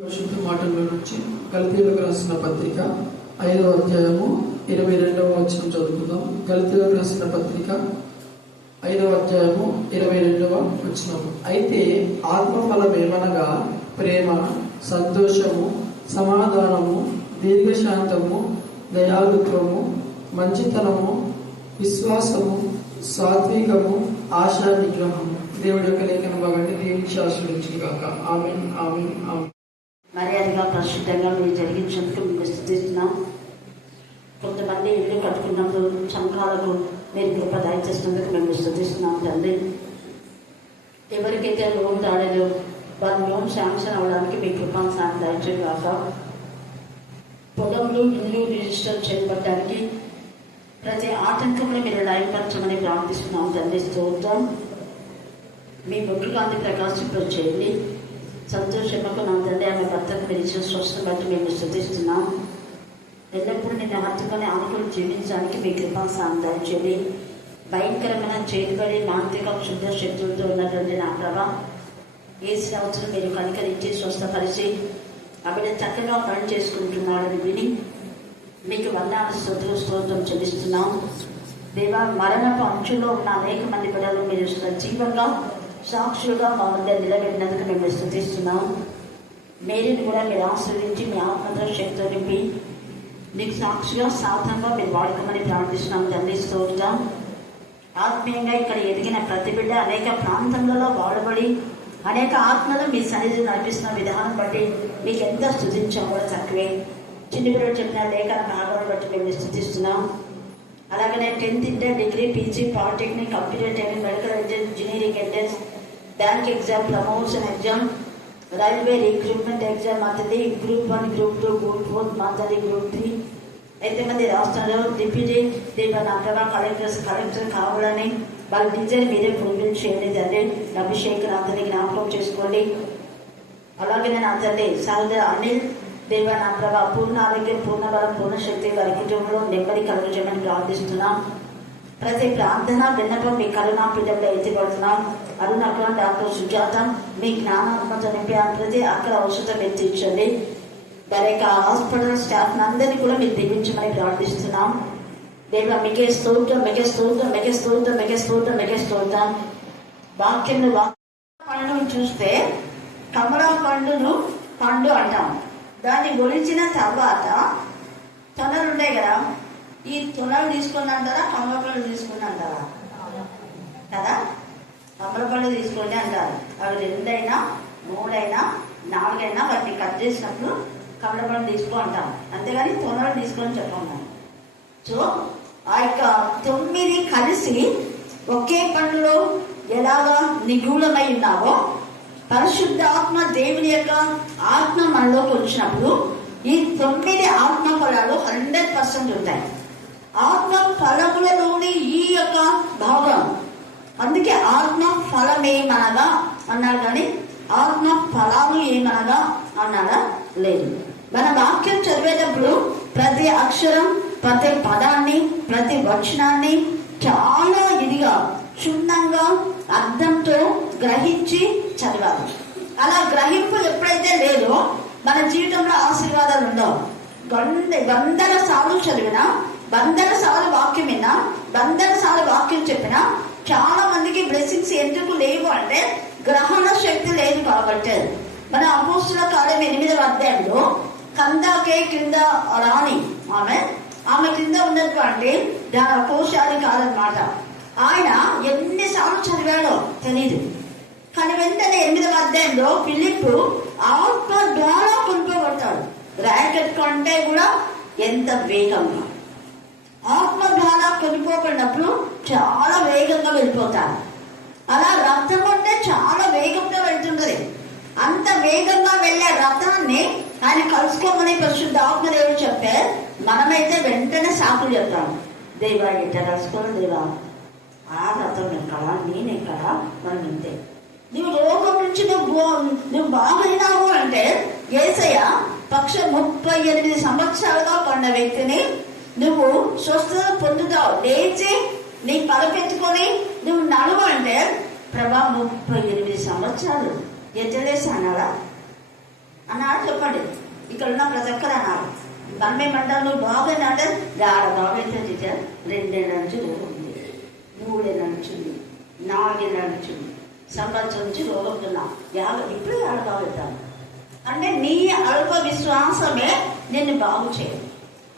పరిశుద్ధ మాటల్లో నుంచి గలతీయులకు రాసిన పత్రిక 5వ అధ్యాయము 22వ వచనం చదువుకుందాం. గలతీయులకు రాసిన పత్రిక 5వ అధ్యాయము 22వ వచనం. అయితే ఆత్మఫలం ఏమనగా ప్రేమ, సంతోషము, సమాధానము, దీర్ఘశాంతము, దయాళుత్వము, మంచితనము, విశ్వాసము, సాత్వికము, ఆశా నిగ్రహము. దేవుడి యొక్క లేఖన భాగాన్ని దీవించి ఆశీర్వదించును గాక. ఆమేన్, ఆమేన్, ఆమేన్. మర్యాదగా పరిశుద్ధంగా మీరు జరిగించేందుకు మీకు స్తుతిస్తున్నాం. కొంతమంది ఇల్లు కట్టుకున్నప్పుడు సంఘాలకు మీరు కృప దయచేసినందుకు మేము స్తుతిస్తున్నాం తండ్రి. ఎవరికైతే లోన్ రాలేదో వారి లోన్ శాంక్షన్ అవ్వడానికి మీ కృపను సాయం దయచేది కాక, పొలంలో ఇల్లు రిజిస్టర్ చేయబడడానికి ప్రతి ఆటంకమును మీరు లయపరచమని ప్రార్థిస్తున్నాం తండ్రి. స్తోత్రం. మీ ముఖ్య కాంతి ప్రకాశింపచేయండి. సంతోషమ్మకు నా తండ్రి ఆమె భర్తకు మీరు ఇచ్చిన స్వస్థను బట్టి మేము స్తుతిస్తున్నాం. ఎల్లప్పుడూ నిన్ను హత్తుకొని ఆనుకుని జీవించడానికి మీ కృపను సాయం దయచేయండి. భయంకరమైన చేతుబడి మాంత్రిక శుద్ధ శక్తులతో ఉన్నటువంటి నా ప్రభ ఏ సంవత్సరం మీరు కనికరించి స్వస్థపరిచి ఆవిడ చక్కగా పని చేసుకుంటున్నాడని విని మీకు వందనాలు స్తోత్రం చెల్లిస్తున్నాం. దేవా, మరణపు అంచులో ఉన్న అనేక మంది బిడ్డలు మీరు సజీవంగా సాక్షులుగా మా ముందే నిలబెట్టినందుకు మేము స్తుతిస్తున్నాం. మేరీని కూడా మీరు ఆశ్రయించి మీ ఆత్మతో శక్తితో నింపి మీకు సాక్షిగా సాధనంగా మీరు వాడుకోమని ప్రార్థిస్తున్నాం తండ్రి. స్తోత్రం. ఆత్మీయంగా ఇక్కడ ఎదిగిన ప్రతి బిడ్డ అనేక ప్రాంతాలలో వాడబడి అనేక ఆత్మలు మీ సన్నిధి నడిపిస్తున్న విధానం బట్టి మీకు ఎంత స్తుతించాం కూడా తక్కువే. చిన్న బిడ్డలు చెప్పిన లేఖన భాగాన్ని బట్టి మేము స్తుతిస్తున్నాం. అలాగనే 10th inter, degree, PG, polytechnic, computer training, medical entrance, engineering entrance, bank exam, promotion exam, railway recruitment exam monthly, group 1, group 2, group 4 monthly, group 3 ఎంతమంది రాష్ట్రంలో డిప్యూటీ కలెక్టర్ కావాలని వాళ్ళ డిజైన్ మీరే ఫుల్ఫిల్ చేయండి తండ్రి. అభిషేక్ నాథని జ్ఞాపకం చేసుకోండి. అలాగే నా తండ్రి సహోదర అనిల్ దేవ నా ప్రభా పూర్ణ ఆరోగ్యం, పూర్ణ బలం, పూర్ణ శక్తి వారి కుటుంబంలో నెమ్మది కలుగజేయమని ప్రార్థిస్తున్నాం. ప్రతి ప్రార్థన విన్నపం మీ కరుణా పీఠంలో ఎత్తిపడుతున్నాం. అరుణాక, డాక్టర్ సుజాత మీ జ్ఞానాత్మతో నింపి ప్రతి అక్కడ ఔషధం ఎత్తించండి. వారి యొక్క హాస్పిటల్ స్టాఫ్ అందరినీ కూడా మీరు దీవించమని ప్రార్థిస్తున్నాం. దేవ మీకే స్తోత్రం, మీకే స్తోత్రం, మీకే స్తోత్రం, మీకే స్తోత్రం, మీకే స్తోత్రం. వాక్యంలో పండును చూస్తే కమలా పండును పండు అంటాం. దాన్ని ఒలిచిన తర్వాత తొనలు ఉంటాయి కదా, ఈ తొనలు తీసుకుని అంటారా కమల పండు తీసుకుని అంటారా కదా? కమల పండు తీసుకొని అంటారు. అవి 2 అయినా 3 అయినా 4 అయినా వాటిని కట్ చేసినప్పుడు కమల పండు తీసుకో అంటాం, అంతేగాని తొనలు తీసుకొని చెప్పాము. సో ఆ యొక్క 9 కలిసి ఒకే పండులో ఎలాగా నిగూఢమై ఉన్నావో పరిశుద్ధ ఆత్మ దేవుని యొక్క ఆత్మ మనలోకి వచ్చినప్పుడు ఈ 9 ఆత్మ ఫలాలు 100% ఉంటాయి. ఆత్మ ఫలములలోని ఈ యొక్క భాగం, అందుకే ఆత్మ ఫలమేమనగా అన్నాడు కానీ ఆత్మ ఫలాలు ఏమనగా అన్నాడా లేదు. మన వాక్యం చదివేటప్పుడు ప్రతి అక్షరం, ప్రతి పదాన్ని, ప్రతి వచనాన్ని చాలా ఇదిగా క్షుణ్ణంగా అర్థంతో గ్రహించి చదవాలి. అలా గ్రహింపు ఎప్పుడైతే లేదో మన జీవితంలో ఆశీర్వాదాలు ఉండవు. 100 సార్లు చదివినా, 100 సార్లు వాక్యం విన్నా, 100 సార్లు వాక్యం చెప్పినా చాలా మందికి బ్లెస్సింగ్స్ ఎందుకు లేవు అంటే గ్రహణ శక్తి లేదు కాబట్టి. మన అపోస్తుల కార్యం 8వ అధ్యాయంలో కందాకే కింద రాణి ఆమె కింద ఉన్నటువంటి కోశాలి కాదనమాట. ఆయన ఎన్నిసార్లు చదివాడో తెలీదు, కానీ వెంటనే 8వ అధ్యాయంలో ఫిలిప్పు ఆత్మ ద్వారా కొనుక్కోబడతాడు. ర్యాకెట్ కంటే కూడా ఎంత వేగంగా ఆత్మ ద్వారా కొనుక్కోబడినప్పుడు చాలా వేగంగా వెళ్ళిపోతాడు. అలా రథం అంటే చాలా వేగంగా వెళ్తుంటది. అంత వేగంగా వెళ్లే రథాన్ని ఆయన కలుసుకోమని పరిశుద్ధ ఆత్మదేవుడు చెప్తే మనమైతే వెంటనే సాకులు చెప్తాం. దేవా ఎట్లా కలుసుకోవాలి, దేవా ఆ రథం ఎక్కడా, నేనెక్కడా, మనం ఇంతే. నువ్వు లోకం నుంచి నువ్వు బాగైనావు అంటే యేసయ్య 38 సంవత్సరాలుగా కొన్న వ్యక్తిని నువ్వు స్వస్థత పొందుతావు, లేచి నీ పలకెత్తుకొని నువ్వు నడువు అంటే ప్రభా 38 సంవత్సరాలు ఎట్లేసి అన్నాడా? అన్నాడు. చెప్పండి, ఇక్కడ ఉన్న ప్రతి ఒక్కరు అన్నారు. మనమేమంటాం, నువ్వు బాగుంది అంటే బాగైతే టీచర్ 2 ఏళ్ళ నుంచి రోగం ఉంది, 3 ఏళ్ళ నుంచి ఉంది, 4 ఏళ్ళ నుంచి ఉంది, సంవత్సరం నుంచి రోగం ఉన్నా, ఇప్పుడు బాగుతాను అంటే నీ అల్ప విశ్వాసమే నిన్ను బాగు చేయదు.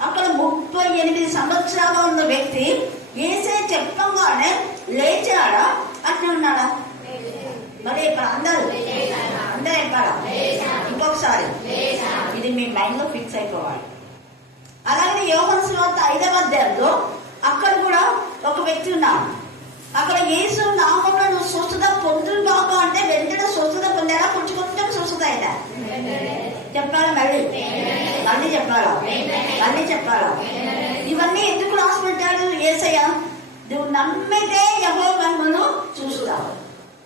అక్కడ 38 సంవత్సరాలు ఉన్న వ్యక్తి యేసయ్య చెప్పంగానే లేచాడా అట్లా ఉన్నాడా? మరి ఇప్పుడు అందరూ చెప్పారా? ఇంకొకసారి ఇది మీ మైండ్ లో ఫిక్స్ అయిపోవాలి. అలాగే యోహాను సువార్త 5వ అధ్యాయంలో అక్కడ కూడా ఒక వ్యక్తి ఉన్నాడు. అక్కడ యేసు నామములో నువ్వు స్వస్థత పొందును బాబు అంటే వెంటనే స్వస్థత పొందేలా పుచ్చుకుంటే స్వస్థత అయినా చెప్పాలా? మళ్ళీ చెప్పాలా? ఇవన్నీ ఎందుకు రాసి పెట్టాడు యేసయ్య? నువ్వు నమ్మితే యెహోవా నిన్ను చూస్తావు.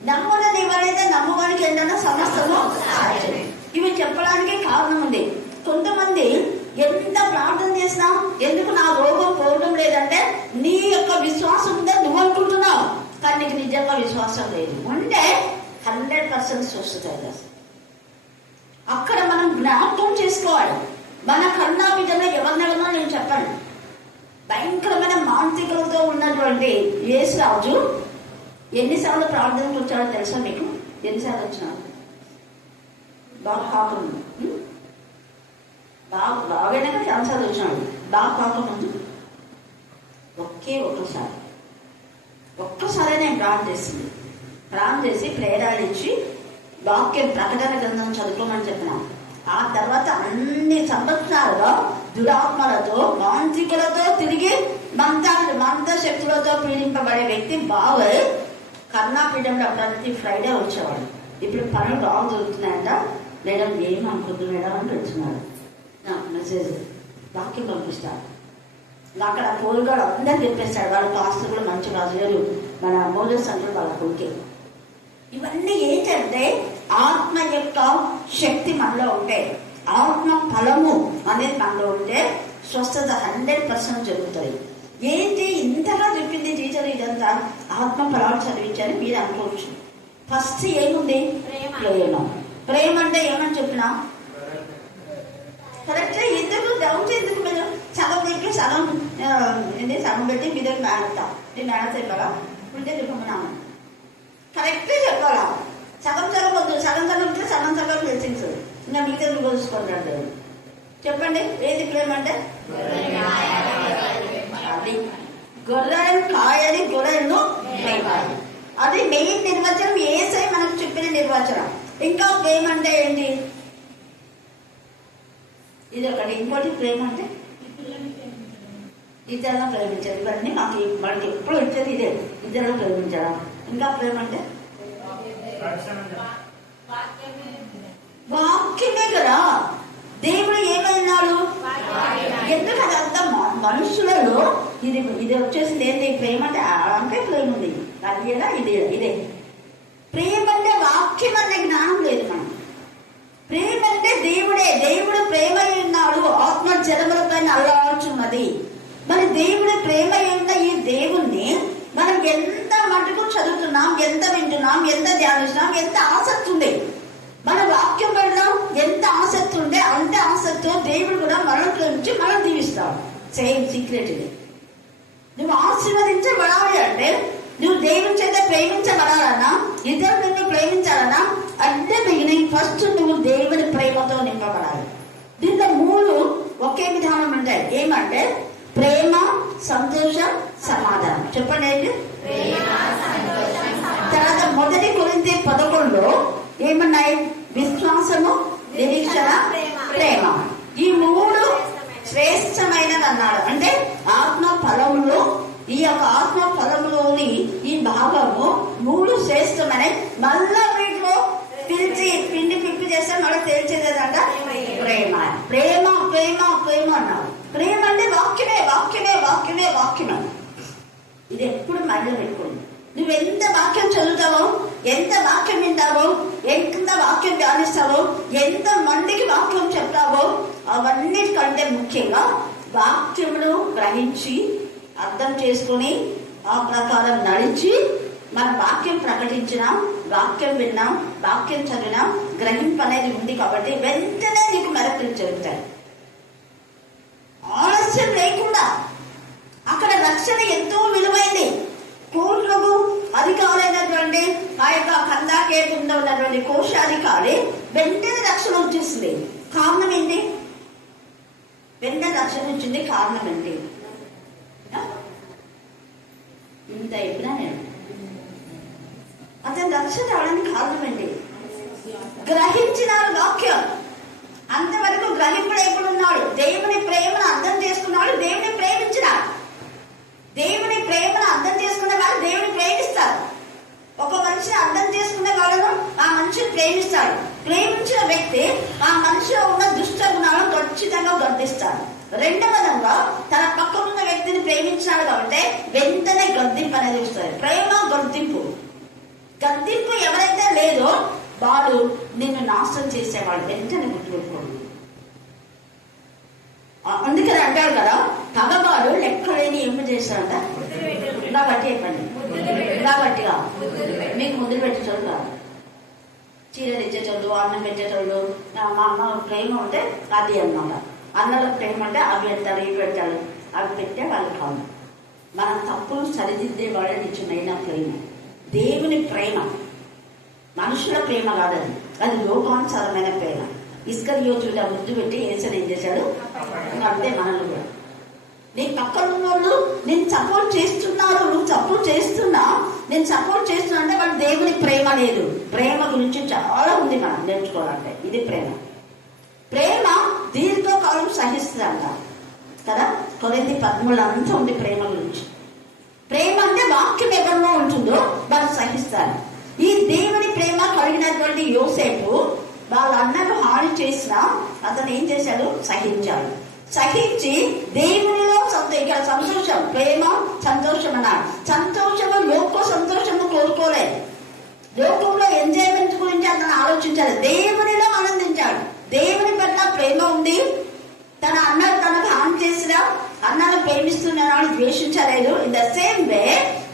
నమ్మున నీవైతే నమ్మవానికి ఏంటన్నా సమస్తము సాధ్యం. ఇవి చెప్పడానికి కారణం ఉంది. కొంతమంది ఎంత ప్రార్థన చేసినా ఎందుకు నా రోగం పోవడం లేదంటే నీ యొక్క విశ్వాసం ఉందే నువ్వు అనుకుంటున్నావు, కానీ నీకు నిజంగా విశ్వాసం లేదు. ఉంటే 100% స్వస్థత. అక్కడ మనం జ్ఞాపకం చేసుకోవాలి. మన కన్నా బిడ్డలో ఎవరినెవరో నేను చెప్పాను. భయంకరమైన మానసికలతో ఉన్నటువంటి యేసురాజు ఎన్నిసార్లు ప్రార్థనకు వచ్చాడో తెలుసా మీకు? ఎన్నిసార్లు వచ్చినాడు? బాగా కాకుండా బాగానే చాలాసార్లు వచ్చినాడు. బాగా కాకముందు ఒక్కసారి నేను ప్రార్థన చేసి ప్రేరాలు ఇచ్చి వాక్యం ప్రకటన గ్రంథం చదువుకోమని చెప్పిన. ఆ తర్వాత అన్ని సంవత్సరాలుగా దురాత్మలతో మానసికులతో తిరిగి మంత్ర శక్తులతో పీడింపబడే వ్యక్తి బాగా కర్ణాపీఠంలో ప్రతి ఫ్రైడే వచ్చేవాడు. ఇప్పుడు పనులు బాగా దొరుకుతున్నాయంట. మేడం ఏమనుకుంటుంది మేడం అని వెళ్తున్నాడు. నాకు మెసేజ్ వాక్యం పంపిస్తాడు. అక్కడ పోలుగాడు అందరు చెప్పేస్తాడు. వాళ్ళ పాస్టర్ కూడా మంచి రాజుగారు మన మోజస్ అంటారు వాళ్ళ కొడుకే. ఇవన్నీ ఏంటంటే ఆత్మ యొక్క శక్తి మనలో ఉంటే, ఆత్మ ఫలము అనేది మనలో ఉంటే స్వస్థత 100% జరుగుతుంది. ఏంటి ఇంతగా చెప్పింది టీచర్? ఇదంతా ఆత్మ ఫలాలు చదివించని మీరు అనుకోవచ్చు. ఫస్ట్ ఏముంది? ప్రేమ అంటే ఏమని చెప్పినా కరెక్ట్. ఎందుకు డౌట్ ఎందుకు? మీరు సగం పెట్టి సగం పెట్టి మీ దగ్గర మేడతా నేను మేడతా చెప్పాలా? ఉంటే చెప్పమన్నాను కరెక్టే చెప్పాలా? సగం వద్దు, సగం ఉంటే సగం బ్లెస్సింగ్స్ ఇంకా మిగతా కోసుకుంటాడు. చెప్పండి ఏది ప్రేమ అంటే? అది గొర్రెలను కాయని గొర్రెలను ప్రేమాలి. అది మెయిన్ నిర్వచనం. యేసయ్య మనకు చెప్పిన నిర్వచనం. ఇంకా ప్రేమ అంటే ఏంటి? ఇది ఒకటి. ఇంకోటి ప్రేమ అంటే ఇద్దరుగా ప్రేమించారు. ఇవన్నీ మనకి ఎప్పుడు వచ్చేది ఇదే, ఇద్దరుగా ప్రేమించడం. ఇంకా ప్రేమ అంటే వాక్యమే కదా. దేవుడు ఏమైనాడు? ఎందుకు అదంతా మనుషులలో ఇది వచ్చేసింది ఏంటి? ప్రేమ అంటే ప్రేమ ఉంది. అదేనా ఇదే ప్రేమ అంటే వాక్యం అనే జ్ఞానం లేదు మనం. ప్రేమ అంటే దేవుడు ప్రేమ ఉన్నాడు. ఆత్మ జలముల పైన అల్లాడుచున్నది. మరి దేవుడు ప్రేమ ఉన్న ఈ దేవుణ్ణి మనం ఎంత మటుకు చదువుతున్నాం, ఎంత వింటున్నాం, ఎంత ధ్యానిస్తున్నాం, ఎంత ఆసక్తి ఉంది మన వాక్యం పైన ఎంత ఆసక్తి ఉంటే అంత ఆసక్తితో దేవుడు కూడా మనలో నుంచి మనం దీవిస్తాడు. సేమ్ సీక్రెట్ ఇది. నువ్వు ఆశీర్వదించబడాలి అంటే, నువ్వు దేవుని చేత ప్రేమించబడాలన్నా, ఇతరులు నిన్ను ప్రేమించాలన్నా, అంటే బిగినింగ్ ఫస్ట్ నువ్వు దేవుని ప్రేమతో నింపబడాలి. దీంట్లో 3 ఒకే విధానం ఉంటాయి. ఏమంటే ప్రేమ, సంతోషం, సమాధానం. చెప్పండి ఏంటి? తర్వాత 1 కొరింథీ 11లో ఏమన్నాయి? విశ్వాసము, నిరీక్షణ, ప్రేమ. ఈ 3 శ్రేష్టమైనది అన్నాడు. అంటే ఆత్మ ఫలములు, ఈ యొక్క ఆత్మ ఫలములోని ఈ భాగము 3 శ్రేష్టమైన. మళ్ళా వీటిలో పిలిచి పిండి పిప్పి చేస్తే మళ్ళీ తేల్చేదేదంట ప్రేమ. ప్రేమ ప్రేమ ప్రేమ అన్నాడు. ప్రేమ అంటే వాక్యమే. ఇది ఎప్పుడు మైండ్లో పెట్టుకోండి. నువ్వు ఎంత వాక్యం చదువుతావో, ఎంత వాక్యం వింటావో, ఎంత వాక్యం ధ్యానిస్తావో, ఎంత మందికి వాక్యం చెప్తావో, అవన్నిటికంటే ముఖ్యంగా వాక్యమును గ్రహించి అర్థం చేసుకుని ఆ ప్రకారం నడిచి మన వాక్యం ప్రకటించినాం, వాక్యం విన్నాం, వాక్యం చదివినాం, గ్రహింపు అనేది ఉంది కాబట్టి వెంటనే నీకు మెరకులు జరుగుతాయి. ఆలస్యం లేకుండా. అక్కడ రక్షణ ఎంతో విలువైంది. కోట్లకు అధికారైనటువంటి ఆ యొక్క కందాకే కింద ఉన్నటువంటి కోశాధికారి వెంటనే రక్షణ వచ్చేసింది. కారణం ఏంటి? వెంటనే రక్షణ వచ్చింది. కారణం ఏంటి? ఇంత చెప్పినా నేను అతను రక్షణ రావడానికి కారణం ఏంటి? గ్రహించినాడు వాక్యం. అంతవరకు గ్రహింపుడు ఎప్పుడు ఉన్నాడు? దేవుని ప్రేమను అర్థం చేసుకున్నాడు, దేవుని ప్రేమించినాడు. దేవుని ప్రేమను అర్థం చేసుకునే వాళ్ళు దేవుని ప్రేమిస్తారు. ఒక మనిషిని అర్థం చేసుకునే వాళ్ళను ఆ మనిషిని ప్రేమిస్తాడు. ప్రేమించిన వ్యక్తి ఆ మనిషిలో ఉన్న దుష్ట గుణాలను ఖచ్చితంగా గర్దిస్తాడు. రెండవదంగా తన పక్కనున్న వ్యక్తిని ప్రేమించినాడు కాబట్టి వెంటనే గద్దింపు అనేది వస్తుంది. ప్రేమ గద్దింపు. గద్దింపు ఎవరైతే లేదో వాడు నిన్ను నాశనం చేసేవాడు. వెంటనే గుర్తుపెట్టుకోండి. అందుకని అంటాడు కదా, పగవాడు లెక్కలేని ఏమి చేశాడంట. ఇలా బట్టి చెప్పండి, ఇలా బట్టిగా మీకు ముద్దులు పెట్టేటోళ్ళు కాదు, చీరలు ఇచ్చేటోళ్ళు, అన్నం పెట్టేటోళ్ళు. మా అమ్మ ప్రేమ ఉంటే అది అన్నమాట. అన్నలకు ప్రేమ అంటే అవి పెడతాడు, ఇవి పెడతాడు, అవి పెట్టే వాళ్ళు కాదు. మన తప్పులు సరిదిద్దే వాళ్ళే నిజమైన ప్రేమ. దేవుని ప్రేమ, మనుషుల ప్రేమ కాదని, అది లోకానుసారమైన ప్రేమ. ఇస్కరియోతుగా ముద్దు పెట్టి యేసుని ఏం చేశాడు? అంతే మనల్ని కూడా. నీ పక్కన ఉన్నోళ్ళు నేను సపోర్ట్ చేస్తున్నారు, నువ్వు సపోర్ట్ చేస్తున్నా, నేను సపోర్ట్ చేస్తున్నా అంటే వాళ్ళు దేవుని ప్రేమ లేదు. ప్రేమ గురించి చాలా ఉంది మనం నేర్చుకోవాలంటే. ఇది ప్రేమ. ప్రేమ దీర్ఘకాలం సహిస్తుందంట కదా. కొరింథీ 13 అంతా ఉంది ప్రేమ గురించి. ప్రేమ అంటే వాక్యం ఎవరిలో ఉంటుందో వాళ్ళు సహిస్తారు. ఈ దేవుని ప్రేమ కలిగినటువంటి యోసేపు వాళ్ళ అన్నను హాని చేసినా అతను ఏం చేశాడు? సహించాడు. సహించి దేవునిలో ఇక్కడ సంతోషం, ప్రేమ సంతోషం అన్నాడు. సంతోషము లోక సంతోషము కోరుకోలేదు. లోకంలో ఎంజాయ్మెంట్ గురించి అతను ఆలోచించాడు. దేవునిలో ఆనందించాడు. దేవుని పట్ల ప్రేమ ఉంది. తన అన్న తనకు హాని చేసినా అన్నను ప్రేమిస్తున్నాడు, ద్వేషించలేదు. ఇన్ ద సేమ్ వే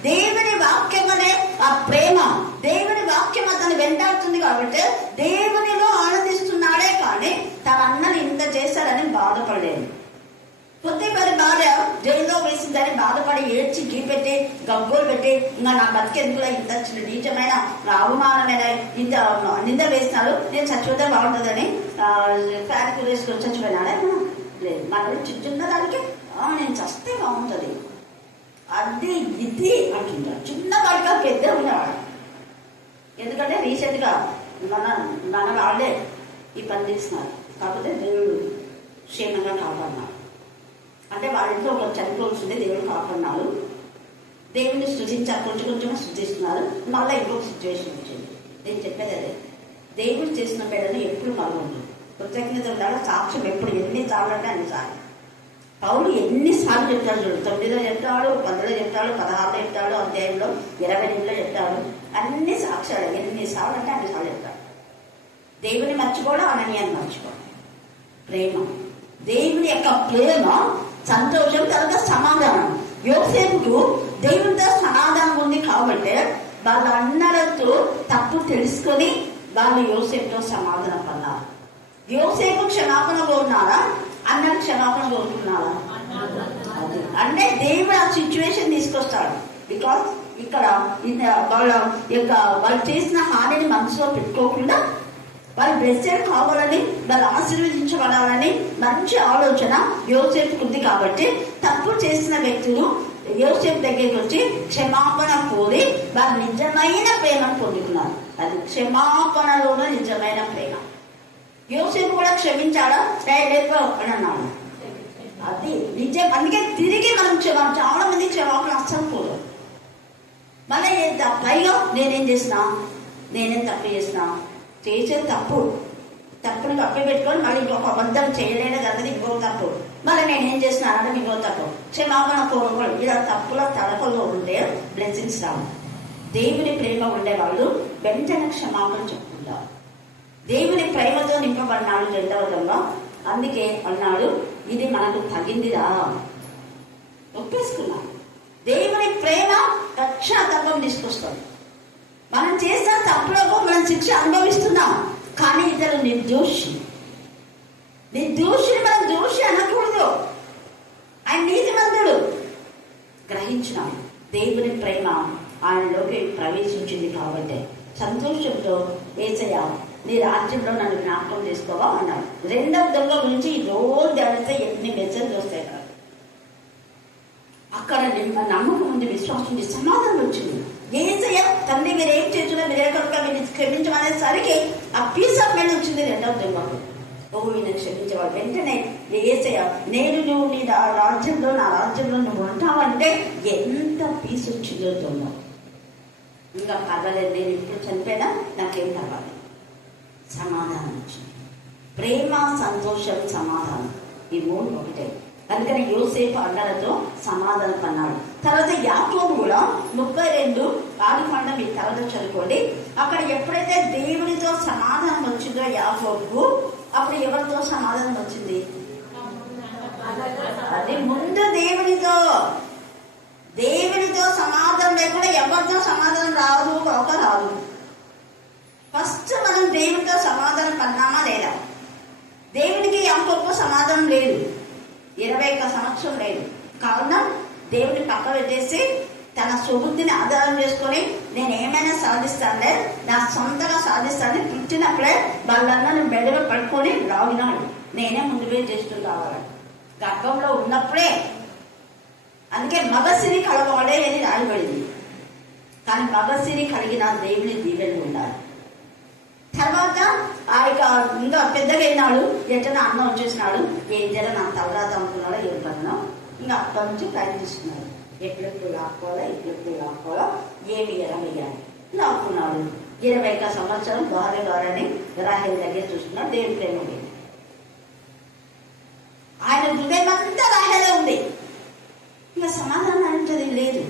దేవుని వాక్యం అనే ఆ ప్రేమ, దేవుని వాక్యం అతను వెంటాడుతుంది కాబట్టి దేవునిలో ఆనందిస్తున్నాడే కానీ తన అన్నని ఇంత చేశాడని బాధపడలేదు. కొద్దిపడి భార్య జైల్లో వేసిందని బాధపడి ఏడ్చి గీపెట్టి గగ్గోలు పెట్టి ఇంకా నా బతికెందుకులో ఇంత నీచమైన అవమానమైన ఇంత నింద వేసినాడు, నేను చచ్చిపోతే బాగుంటుందని ఫ్యాన్ వేసుకొని చచ్చిపోయినాడే. లేదు, మన చిన్న దానికి నేను చస్తే బాగుంటుంది, అది ఇది అంటుంటారు. చిన్న వాడిగా పెద్ద ఉండేవాడు. ఎందుకంటే రీసెంట్ గా మన వాళ్ళే ఈ పని చేస్తున్నారు. కాకపోతే దేవుడు క్షేమంగా కాపాడినాడు. అంటే వాళ్ళ ఇంట్లో ఒక చనిపోవలసిందే, దేవుడు కాపాడినాడు. దేవుని సృజించారు, కొంచెం కొంచెం సృజిస్తున్నారు. మళ్ళీ ఇంకొక సిచ్యువేషన్ వచ్చింది. నేను చెప్పేది అదే, దేవుడు చేసిన పేడని ఎప్పుడు మరుగుంటుంది. కృతజ్ఞత ఉండాలి. సాక్ష్యం ఎప్పుడు ఎన్నిసార్లు అంటే అన్నిసార్లు. పౌలు ఎన్నిసార్లు చెప్తాడు చూడు. 9లో చెప్తాడు, 10లో చెప్తాడు, 16లో చెప్తాడు, అధ్యాయంలో 22లో చెప్తాడు. అన్ని సాక్ష్యాలు ఎన్నిసార్లు అంటే అన్నిసార్లు చెప్తాడు. దేవుని మర్చిపోవడం, అనన్యాన్ని మర్చిపోవడం. ప్రేమ, దేవుని యొక్క ప్రేమ, సంతోషం, తర్వాత సమాధానం. యోసేపుకు దేవునితో సమాధానం ఉంది కాబట్టి వాళ్ళ అన్నలతో తప్పు తెలుసుకొని వాళ్ళు యోసేపుతో సమాధానం పడ్డారు. యోసేపు క్షమాపణ కోరున్నారా? అన్నలు క్షమాపణ కోరుకున్నారా? అంటే దేవుడు ఆ సిచ్యువేషన్ తీసుకొస్తాడు. బికాస్ ఇక్కడ వాళ్ళ యొక్క వాళ్ళు చేసిన హానిని మనసులో పెట్టుకోకుండా వాళ్ళు బ్లెస్సెడ్ కావాలని, వాళ్ళు ఆశీర్వదించబడాలని మంచి ఆలోచన యోసేపుకు ఉంది కాబట్టి తప్పు చేసిన వ్యక్తులు యోసేపు దగ్గరికి వచ్చి క్షమాపణ కోరి వాళ్ళు నిజమైన ప్రేమను పొందుకున్నారు. అది క్షమాపణలోనే నిజమైన ప్రేమ. యోసేపు కూడా క్షమించాడా? లేదు అని అన్నాడు. అది నిజం. అందుకే తిరిగి మనం చాలా మంది క్షమాపణ అస్సలు కోరు. మళ్ళీ పైగా నేనేం చేసినా, నేనేం తప్పు చేసినా, చేసేది తప్పుని కప్పి పెట్టుకొని మళ్ళీ ఇంకొక అబద్ధం చేయలేనే కదా, ఇంకో తప్పు, మళ్ళీ నేనేం చేసినా అంటే ఇంకో తప్పు, క్షమాపణ కోరుకోవడం. ఇలా తప్పుల తడకల్లో ఉంటే బ్లెస్సింగ్స్ రావు. దేవుని ప్రేమ ఉండేవాళ్ళు వెంటనే క్షమాపణ చెప్పుకుంటారు. దేవుని ప్రేమతో నింపబడినాడు. రెండవదంగా అందుకే అన్నాడు, ఇది మనకు తగిందిరా, ఒప్పేసుకున్నాడు. దేవుని ప్రేమ రక్షణ తత్వం తీసుకొస్తాడు. మనం చేసిన తప్పులకు మనం శిక్ష అనుభవిస్తున్నాం. కానీ ఇతను నిర్దోషి. నిర్దోషిని మనం దోషి అనకూడదు. ఆయన నీతిమంతుడు. గ్రహించినాం దేవుని ప్రేమ ఆయనలోకి ప్రవేశించింది కాబట్టి సంతోషంతో యేసయ్య నీ రాజ్యంలో నన్ను జ్ఞాపకం చేసుకోవా అన్నాడు. రెండవ దొంగ గురించి రోజు ధ్యానిస్తే ఎన్ని మెసేజ్ వస్తాయి కదా. అక్కడ నమ్మకం ఉంది, విశ్వాసం ఉంది, సమాధానం వచ్చింది. యేసయ్య తండ్రి మీరు ఏం చేస్తున్నా మీరే కనుక మీరు క్షమించమనేసరికి ఆ పీస్ ఆఫ్ మైండ్ వచ్చింది రెండవ దొంగకు. ఈయన క్షమించేవాడు. వెంటనే యేసయ్య నేను నువ్వు నీ రాజ్యంలో నా రాజ్యంలో నువ్వు ఉంటావంటే ఎంత పీస్ వచ్చిందో దొంగ. ఇంకా పర్వాలేదు, నేను ఇప్పుడు చనిపోయినా నాకేం పర్వాలేదు. సమాధానం వచ్చింది. ప్రేమ, సంతోషం, సమాధానం ఈ మూడు ఒకటే. అందుకని యోసేపు అన్నలతో సమాధానం అన్నాడు. తర్వాత యాకోబు కూడా 32 ఆదికాండం మీ తర్వాత చదువుకోండి. అక్కడ ఎప్పుడైతే దేవునితో సమాధానం వచ్చిందో యాకోబుకు, అప్పుడు ఎవరితో సమాధానం వచ్చింది? అది ముందు దేవునితో. దేవునితో సమాధానం లేకుండా ఎవరితో సమాధానం రాదు, ఒక రాదు. ఫస్ట్ మనం దేవునితో సమాధానం పన్నామా లేదా? దేవునికి యాకోబుకు సమాధానం లేదు, 21 సంవత్సరం లేదు. కావున దేవుని పక్క పెట్టేసి తన సుబుద్ధిని ఆధారం చేసుకొని నేను ఏమైనా సాధిస్తానులే, నా సొంతగా సాధిస్తానని పుట్టినప్పుడే వాళ్ళందరూ మెడలో పట్టుకొని రాగినాడు. నేనే ముందుగా చేసుకుని రావాలి. గర్భంలో ఉన్నప్పుడే. అందుకే మగసిరి కలవాడే అని రాయబడింది. కానీ మగసిరి కలిగిన దేవుని దీవెనలు ఉండాలి. తర్వాత ఇంకా పెద్దగా అయినాడు, ఎట్లా అన్న వచ్చేసినాడు. ఏదైనా నా తలరాత అనుకున్నాడో ఏర్పడినా ఇంకా అక్కడి నుంచి ప్రయత్నిస్తున్నాడు. ఎప్పుడెప్పుడు లాక్కోవాలా ఏమి ఎరవేయాలి లాక్కున్నాడు. 21 సంవత్సరం భార్య గారని రాహేల్ దగ్గర చూస్తున్నాడు. దేవుని ప్రేమ లేదు. ఆయన హృదయం అంతా రాహేలే ఉంది. ఇంకా సమాధానం అంటది లేదు.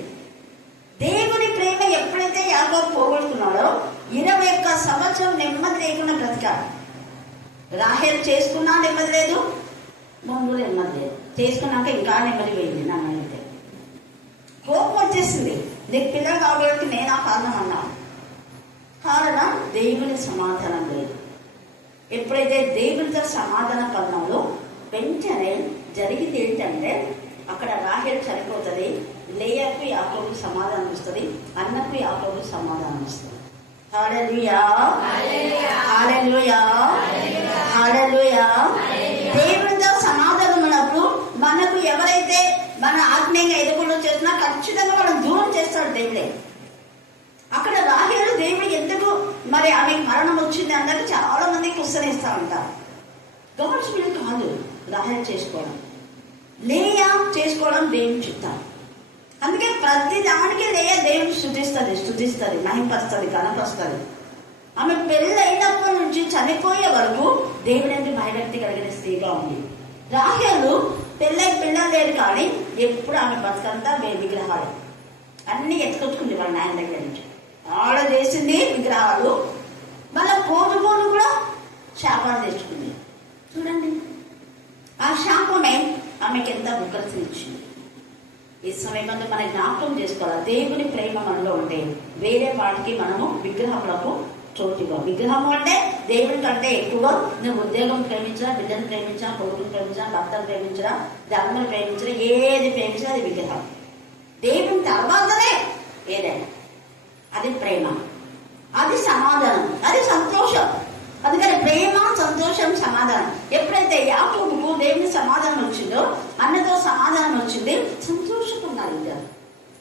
దేవుని ప్రేమ ఎప్పుడైతే యాకోబు పోగొట్టుకున్నాడో 21 సంవత్సరం నెమ్మది లేకుండా బ్రతికాడు. రాహేల్ చేసుకున్నా నెమ్మది లేదు, ముందు నెమ్మది లేదు. చేసుకున్నాక ఇంకా నెమ్మది పోయింది. నన్ను అడిగితే కోపం వచ్చేసింది. నీకు పిల్లలు కాబట్టి నేను ఆ కారణం అన్నాను. కారణం దేవుని సమాధానం లేదు. ఎప్పుడైతే దేవునితో సమాధాన పడినాడో వెంటనే జరిగింది ఏంటంటే అక్కడ రాహేల్ చనిపోతుంది. లేయాకు యాకోబుకు సమాధానం ఇస్తుంది, అన్నకు యాకోబుకు సమాధానం ఇస్తుంది. హల్లెలూయా, హల్లెలూయా, హల్లెలూయా. దేవునితో సమాధానం ఉన్నప్పుడు మనకు ఎవరైతే మన ఆత్మీయంగా ఎదుగులో చేసినా ఖచ్చితంగా మనం దూరం చేస్తాడు దేవుడే. అక్కడ రాహేలు దేవుడు ఎందుకు మరి ఆమెకు మరణం వచ్చింది అందరికి చాలా మంది క్వశ్చన్ ఇస్తా ఉంటారు. గవర్నమెంట్ మీద కాదు రాహేలు చేసుకోవడం, లేయా చేసుకోవడం దేవుని చిత్తాం. అందుకే ప్రతి దానికి లేయా దేవుని స్తుతిస్తుంది, మహింపరుస్తుంది, కనపరుస్తుంది. ఆమె పెళ్ళి అయినప్పటి నుంచి చనిపోయే వరకు దేవుని అంటే భయభక్తి కలిగిన స్త్రీగా ఉంది. రాహేలు పెళ్ళై పిల్లలు లేదు కానీ ఎప్పుడు ఆమె బతుకంతా విగ్రహాలు అన్ని ఎత్తుకొచ్చుకుంది వాళ్ళ నాయన దగ్గర నుంచి. ఆడ చేసింది విగ్రహాలు, మళ్ళీ పోను కూడా శాపాలు తెచ్చుకుంది. చూడండి ఆ శాపమే ఆమెకి ఎంత ఉగ్రతని ఇచ్చింది. ఈ సమయంలో మనం జ్ఞాపకం చేసుకోవాలి. దేవుని ప్రేమ మనలో ఉంటే వేరే వాటికి మనము విగ్రహములకు చోటుగా. విగ్రహము అంటే దేవుని కంటే ఎక్కువగా నువ్వు ఉద్యోగం ప్రేమించినా, బిడ్డను ప్రేమించినా, కొడుకుని ప్రేమించినా, భర్తను ప్రేమించినా, ధర్మను ప్రేమించినా, ఏది ప్రేమించినా అది విగ్రహం. దేవుని తర్వాతనే ఏదైనా అది ప్రేమ, అది సమాధానం, అది సంతోషం. అందుకని ప్రేమ, సంతోషం, సమాధానం. ఎప్పుడైతే యాకోబుకు దేవుని సమాధానం వచ్చిందో, అన్నతో సమాధానం వచ్చింది, సంతోషపడ్డారు ఇద్దరు.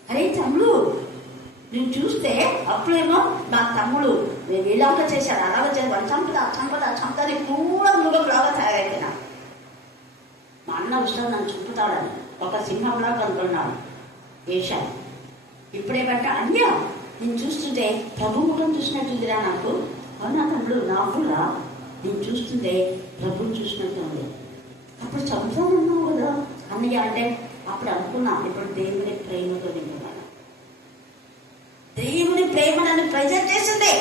అరే తమ్ముడు నువ్వు చూస్తే అప్పుడేమో నా తమ్ముడు ఇలాగా చేశాడు, అలాగా చేశాడు, వాళ్ళు చంపదా కూడా మృగంలాగా తయారైపోయినా. మా అన్న విషయం నన్ను చూపుతాడని ఒక సింహంలాగా అనుకున్నాడు వేశాడు. ఇప్పుడేమంటే అన్యా నేను చూస్తుంటే ప్రభు ముఖం చూసినట్టుందిరా నాకు. అవునా తమ్ముడు, నాకు కూడా నేను చూస్తుంటే ప్రభుని చూసినట్టు ఉంది. అప్పుడు చంపుతానన్నావు కదా అన్నయ్య అంటే అప్పుడు అనుకున్నా ఇప్పుడు దేవుని ప్రేమతో నిండున్నాను. దేవుని ప్రేమ నన్ను ప్రెజెంట్ చేసిందే.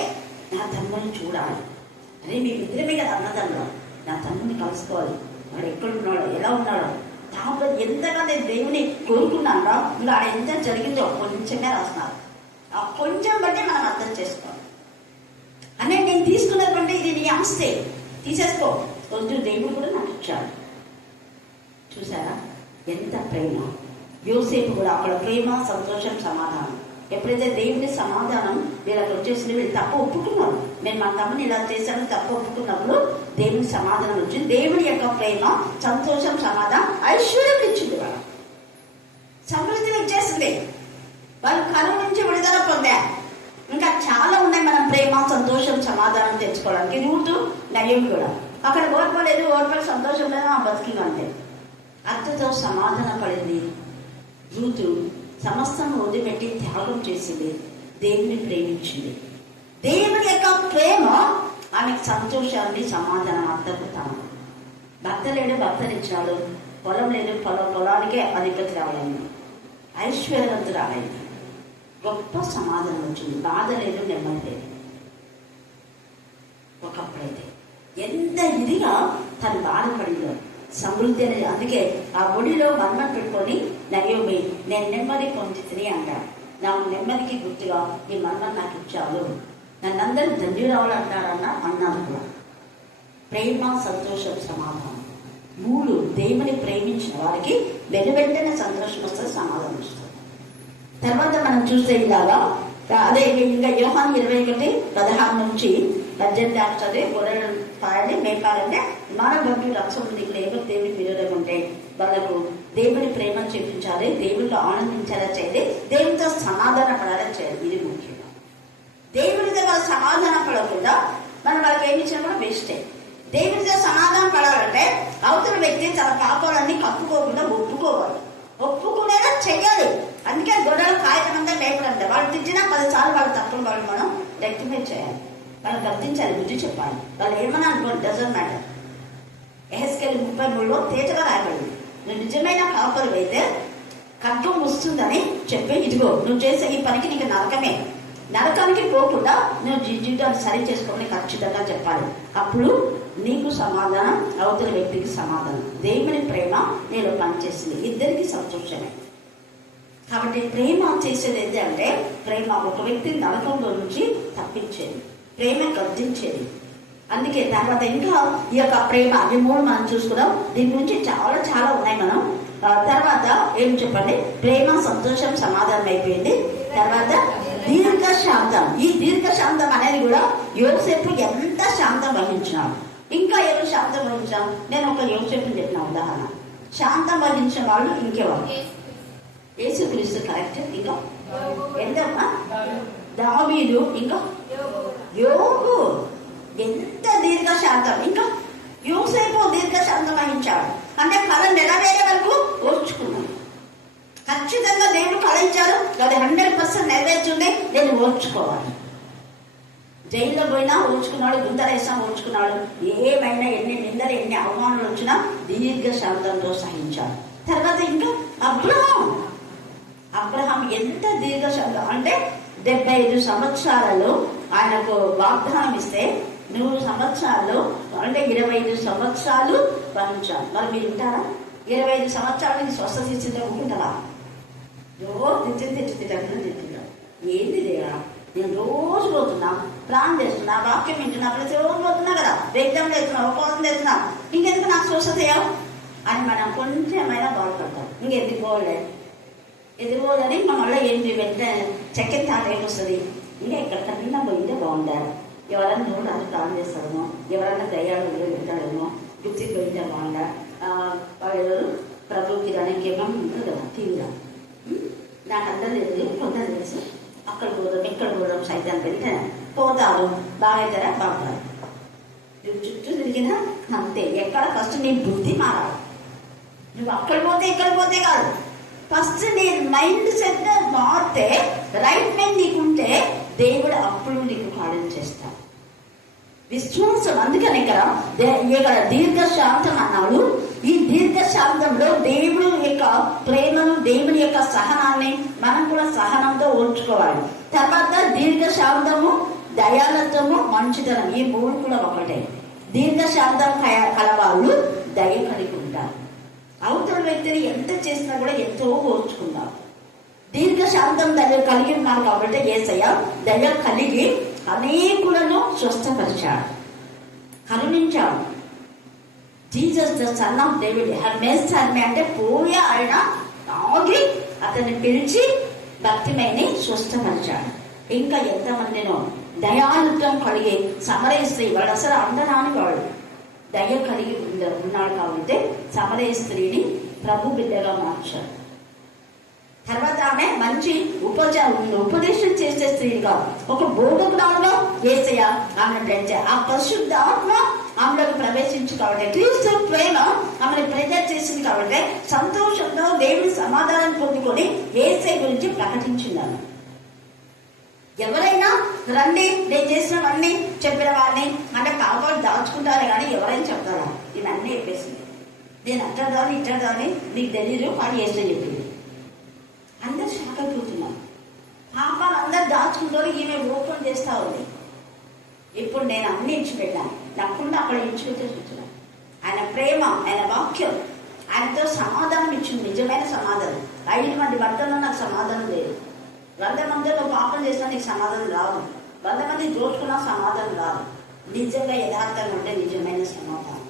నా తమ్ముడిని చూడాలి. అరే మీ ఇద్దరమే కదా అన్నదమ్ముడు, నా తమ్ముడిని కలుసుకోవాలి, వాడు ఎక్కడున్నాడో ఎలా ఉన్నాడో. దాంట్లో ఎంతగా నేను దేవుని కోరుకున్నాను. ఇంకా ఆడ ఎంత జరిగిందో కొంచెంగా రాస్తున్నారు. ఆ కొంచెం బట్టి మనం అర్థం చేసుకోవాలి. అంటే నేను తీసుకున్నటువంటి ఇది నీ ఆస్తే తీసేసుకో, వద్దు, దేవుడు కూడా నాకు ఇచ్చాడు. చూసారా ఎంత ప్రేమ! యోసేపు కూడా అక్కడ ప్రేమ, సంతోషం, సమాధానం. ఎప్పుడైతే దేవుని సమాధానం వీళ్ళకి వచ్చేసింది, వీళ్ళు తప్పు ఒప్పుకున్నారు, నేను మా తమ్ముని ఇలా చేశాను తప్పు ఒప్పుకున్నప్పుడు దేవుని సమాధానం వచ్చింది. దేవుని యొక్క ప్రేమ, సంతోషం, సమాధానం, ఐశ్వర్యం ఇచ్చింది, వాళ్ళు సమృద్ధిని ఇచ్చేసింది. వాళ్ళు కరువు నుంచి విడుదల పొందారు. ఇంకా చాలా ఉన్నాయి మనం ప్రేమ, సంతోషం, సమాధానం తెచ్చుకోవడానికి. రూతు, నయోమి కూడా అక్కడ ఓర్పలేదు, ఓర్పడి సంతోషం లేదు, ఆ బతికింగ్ అంతే. అత్తతో సమాధాన పడింది రూతు. సమస్తం వదిలిపెట్టి త్యాగం చేసింది, దేవుని ప్రేమించింది. దేవుని యొక్క ప్రేమ ఆమెకు సంతోషాన్ని, సమాధానం. అత్తకు తాను భర్త లేడు, భర్తనిచ్చాడు. పొలం లేదు, పొలానికే అధిపతి రావాలని, ఐశ్వర్యవంతురాలైంది. గొప్ప సమాధానం వచ్చింది. బాధ లేదు, నెమ్మది లేదు. ఒకప్పుడైతే ఎంత ఇదిగా తను బాధపడిందో, సమృద్ధి అనేది. అందుకే ఆ ఒడిలో మన్నం పెట్టుకొని నయోమి, నేను నెమ్మది పొంది తిని అంటాడు. నాకు నెమ్మదికి గుర్తుగా ఈ మన్నం నాకు ఇచ్చావు, నన్నందరూ ధన్యురావులు అంటారన్న అన్నాను కూడా. ప్రేమ, సంతోషం, సమాధానం, మూడు. దేవుని ప్రేమించిన వారికి వెనువెంటనే సంతోషం వస్తుంది, సమాధానం వస్తుంది. తర్వాత మనం చూస్తే ఇలాగా అదే ఇంకా యోహాను 21:16 నుంచి 18 చదివి, గొర్రెలు పాయాలి, మేపాలంటే మన బంధు రక్షణ ఇక్కడ ఎవరు దేవుని విరోధం ఉంటే వాళ్ళకు దేవుని ప్రేమ చూపించాలి, దేవుడితో ఆనందించేలా చేయాలి, దేవునితో సమాధాన పడాలని చేయాలి. ఇది ముఖ్యంగా దేవునితో వాళ్ళు సమాధాన పడకుండా మనం వాళ్ళకి ఏమి ఇచ్చినా కూడా వేస్టే. దేవునితో సమాధానం పడాలంటే అవతల వ్యక్తి తన పాపాలన్నీ కప్పుకోకుండా ఒప్పుకోవాలి, ఒప్పుకునేలా చెయ్యాలి. అందుకే గొడవలు కాయటమంతా లేకుండా వాళ్ళు తిట్టినా 10 సార్లు వాళ్ళు తప్పులు వాళ్ళు మనం రెక్టిఫై చేయాలి, వాళ్ళు గర్తించాలి, బుద్ధి చెప్పాలి. వాళ్ళు ఏమన్నా అనుకోండి, డజంట్ మ్యాటర్. ఎహెజ్కేలు 33లో తేటగా రాయబడింది, నువ్వు నిజమైన కాపరు అయితే ఖడ్గం వస్తుందని చెప్పి, ఇదిగో నువ్వు చేసే ఈ పనికి నీకు నరకమే, నరకానికి పోకుండా నువ్వు జీవితాన్ని సరి చేసుకోమని ఖచ్చితంగా చెప్పాలి. అప్పుడు నీకు సమాధానం, అవతల వ్యక్తికి సమాధానం. దేవుని ప్రేమ నేను పనిచేసింది, ఇద్దరికి సంతోషమే. కాబట్టి ప్రేమ చేసేది ఏంటంటే, ప్రేమ ఒక వ్యక్తిని నరకంలో నుంచి తప్పించేది, ప్రేమ గద్దించేది. అందుకే తర్వాత ఇంకా ఈ యొక్క ప్రేమ, అవి మూడు మనం చూసుకున్నాం. దీని గురించి చాలా చాలా ఉన్నాయి మనం. తర్వాత ఏం చెప్పండి, ప్రేమ, సంతోషం, సమాధానం అయిపోయింది. తర్వాత దీర్ఘశాంతం. ఈ దీర్ఘశాంతం అనేది కూడా యోసేపు ఎంత శాంతం వహించినాడు. ఇంకా ఎవరు శాంతం వహించాం? నేను ఒక యోసేపు చెప్పిన ఉదాహరణ. శాంతం వహించిన వాళ్ళు ఇంకెవరు? యేసుక్రీస్తు కరెక్ట్. ఇంకా ఎంతమ్మా? దావీదు, ఇంకా యోగు. ఎంత దీర్ఘశాంతం! ఇంకా యోసేపు దీర్ఘశాంతం వహించాడు. అంటే కళ నెరవేరే వరకు ఓర్చుకున్నాడు. ఖచ్చితంగా దేవుడు కళ ఇచ్చారు, అది 100% నెరవేర్చుంది, నేను ఓర్చుకోవాలి. జైల్లో పోయినా ఓర్చుకున్నాడు, గుంతలేసినా ఓర్చుకున్నాడు. ఏమైనా ఎన్ని నిందలు, ఎన్ని అవమానాలు వచ్చినా దీర్ఘశాంతంతో సహించాడు. తర్వాత ఇంకా అబ్రహాం ఎంత దీర్ఘశాంతం అంటే 75 సంవత్సరాలలో ఆయనకు వాగ్దానం ఇస్తే 100 సంవత్సరాలు అంటే 25 సంవత్సరాలు వహించాలి. మరి మీరు ఉంటారా? 25 సంవత్సరాలకి స్వస్థత ఇచ్చిందే ఉంటుందా? రోజు తిట్టింటారు. ఏంటి దేవా, నేను రోజు పోతున్నా, ప్లాన్ చేస్తున్నా, వాక్యం వింటున్నా, ప్రతి రోజు పోతున్నా కదా, వేద్దాం చేస్తున్నా, ఉపవాసం చేస్తున్నా, ఇంకెందుకు నాకు స్వస్థతయా అని మనం కొంచెమైనా బాధపడతాం. ఇంకెందుకు పోలే, ఎదుగోలని మళ్ళీ ఏంటి వెంటనే సెకండ్ థాట్ ఏమొస్తుంది, ఇంకా ఎక్కడికన్నా పోయింటే బాగుంటారు, ఎవరైనా నోడు అది ప్లాన్ చేస్తాడేమో, ఎవరైనా దయ్యాలు పెట్టాడేమో, గుర్తికి పోయింటే బాగుండా, వాళ్ళు ప్రభుకి దానికి ఏమో ఉంటుంది కదా టీవీలో. నాకు అందరూ లేదు, కొందరు తెలుసు. అక్కడ పోదాం, ఇక్కడ పోదాం, సైతాన్ని వెళ్తే పోతారు, బాగైతారా, బాగుంటారు. చుట్టూ తిరిగినా అంతే. ఎక్కడ ఫస్ట్ నీ బుద్ధి మారాలి. నువ్వు అక్కడ పోతే ఇక్కడ పోతే కాదు, ఫస్ట్ నీ మైండ్ సెట్ మారితే, రైట్ మైండ్ నీకుంటే దేవుడు అప్పుడు నీకు కార్యం చేస్తాడు. విశ్వాసం. అందుకని ఇక్కడ దీర్ఘశాంతం అన్నాడు. ఈ దీర్ఘశాంతంలో దేవుడు యొక్క ప్రేమను, దేవుని యొక్క సహనాన్ని మనం కూడా సహనంతో ఓర్చుకోవాలి. తర్వాత దీర్ఘశాంతము, దయాలత్వము, మంచితనం, ఈ మూడు కూడా ఒకటే. దీర్ఘశాంతం కలవాళ్ళు దయ కలిగి ఉంటారు. అవతల వ్యక్తిని ఎంత చేసినా కూడా ఎంతో ఓర్చుకుంటారు. దీర్ఘశాంతం దయ కలిగి ఉన్నాడు కాబట్టి యేసయ్య దయ కలిగి అనేకులను స్వస్థపరిచాడు, కరుణించాడు. Jesus the son of David Hermes హెర్మే అంటే పోయే ఆయన ఆగి అతన్ని పిలిచి భక్తిమైని స్వస్థపరిచాడు. ఇంకా ఎంతమందినో దయాలుత్వం కలిగి సమరయ స్త్రీ, వాడు అసలు అందరాని వాడు దయ కలిగి ఉన్నాడు కాబట్టి సమరయ స్త్రీని ప్రభు బిడ్డగా మార్చాడు. తర్వాత ఆమె మంచి ఉపదేశం చేసే స్త్రీగా, ఒక బోధకురాలుగా యేసయ్య ఆమెను పెంచే ఆ పరిశుద్ధ ఆత్మ ఆమెలోకి ప్రవేశించి కాబట్టి, క్రీస్తు ప్రేమ ఆమెను ప్రేరేపణ చేసింది కాబట్టి సంతోషంతో దేవుని సమాధానం పొందుకొని యేసయ్య గురించి ప్రకటించిందాను. ఎవరైనా రండి నేను చేసినవన్నీ చెప్పిన వారిని అంటే కావాలి దాచుకుంటారు కానీ ఎవరైనా చెప్తారా? ఇవన్నీ చెప్పేసింది. నేను అట్టదాన్ని ఇట్టదాన్ని నీకు తెలియదు కానీ యేసయ్య చెప్పింది. అందరు షాక్ అయిపోతున్నాం. పాపాలు అందరు దాచుకుంటారు, ఈమె ఓపెన్ చేస్తా ఉంది. ఇప్పుడు నేను అన్ని ఇచ్చిపెట్టాను, నాకుండా అక్కడ ఇచ్చిపెట్టే చూస్తున్నాను. ఆయన ప్రేమ, ఆయన వాక్యం, ఆయనతో సమాధానం ఇచ్చింది, నిజమైన సమాధానం. 5 మంది భర్తల్లో నాకు సమాధానం లేదు. 100 మందిలో పాపం చేసినా నీకు సమాధానం రాదు. 100 మంది దోచుకున్నా సమాధానం రాదు. నిజంగా యథార్థంగా ఉంటే నిజమైన సమాధానం.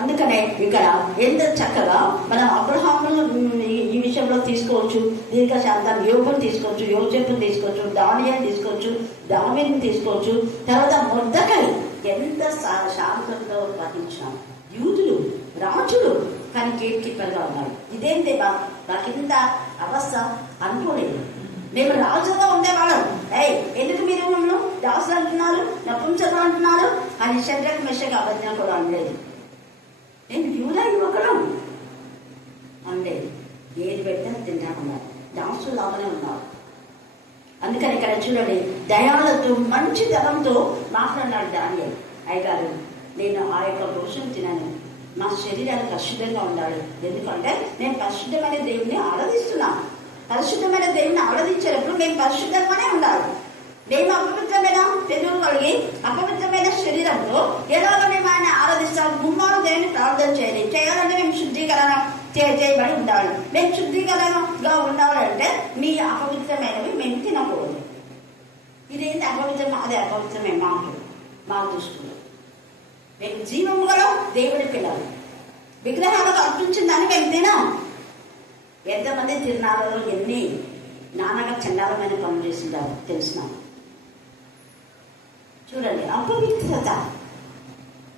అందుకనే ఇక్కడ ఎంత చక్కగా మనం అబ్రహామును ఈ విషయంలో తీసుకోవచ్చు, దీర్ఘశాంతం యోగును తీసుకోవచ్చు, యోసేపును తీసుకోవచ్చు, దానియేలును తీసుకోవచ్చు, దావీదును తీసుకోవచ్చు. తర్వాత మొర్దెకై ఎంత శాంతంతో పఠించాం. యూదులు రాజులు కానీ గేట్ కీపర్గా ఉన్నాడు. ఇదేంటి నాకింత అవస్థ అనుకోలేదు. మేము రాజుగా ఉండేవాళ్ళం. ఎందుకు మీరు మమ్మల్ని దాసులు అంటున్నారు, నపుంసకులు అంటున్నారు అని శద్రక్ మెషక్ అబద్ధాలు కూడా అనలేదు. నేను యూదా యువకులం అంటే ఏది పెట్టా తింటామన్నారు, దాసులాగానే ఉన్నారు. అందుకని ఇక్కడ చూడండి, దయాలతో మంచి ధనంతో మాట్లాడినాడు దానియేలు. అయ్యగారు నేను ఆ యొక్క భోజనం తినను, నా శరీరాన్ని పరిశుద్ధంగా ఉండాలి. ఎందుకంటే నేను పరిశుద్ధమైన దేవుని ఆరాధిస్తున్నాను. పరిశుద్ధమైన దేవుని ఆరాధించేటప్పుడు మేము పరిశుద్ధంగానే ఉండాలి. మేము అపవిత్రమైన పెదవులు కలిగి అపవిత్రమైన శరీరంలో ఎలాగో మేము ఆయన ఆరాధిస్తాము. ముమ్మారు దేవుని ప్రార్థన చేయాలంటే మేము శుద్ధీకరణ చేయబడి ఉండాలి. మేము శుద్ధీకరణగా ఉండాలంటే మీ అపవిత్రమైనవి మేము తినకూడదు. ఇదేంటి అపవిత్రం? అదే అపవిత్రమే మా దృష్టిలో. మేము జీవము గల దేవుడి పిల్లలు, విగ్రహాలకు అర్పించిందని మేము తినాం. ఎంతమంది తిరునాళ్ళలో ఎన్ని నాన్నగా చండాలమైన పనులు చేసిందారు తెలిసిన. చూడండి, అపవిత్రత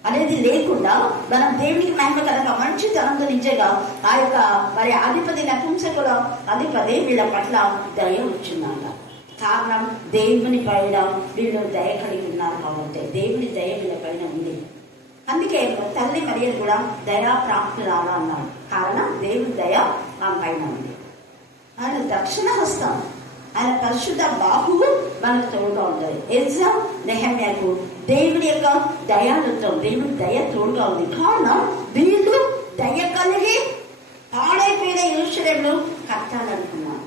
అనేది లేకుండా మనం దేవునికి మహిమ కనుక మంచి తనంతో నిజంగా ఆ యొక్క మరి అధిపతి నపుంసకుల అధిపతి వీళ్ళ పట్ల దయ వచ్చిందంట. కారణం దేవుని పైన వీళ్ళు దయ కలిగి ఉన్నారు కాబట్టి దేవుని దయ వీళ్ళ పైన ఉంది. అందుకే తల్లి మరియలు కూడా దయా ప్రాప్తురాలా అన్నాడు. కారణం దేవుని దయ ఆమె పైన ఉంది. ఆయన దక్షిణ హస్తం, ఆయన పరిశుద్ధ బాహువు మనకు తోడుగా ఉంటుంది. ఎజ్రా నెహమ్యాకు దేవుడి యొక్క దయాలుత్వం, దేవుడి దయ తోడుగా ఉంది. కారణం వీళ్ళు దయ కలిగి పాడైపోయిన యెరూషలేమును కట్టాలనుకున్నారు.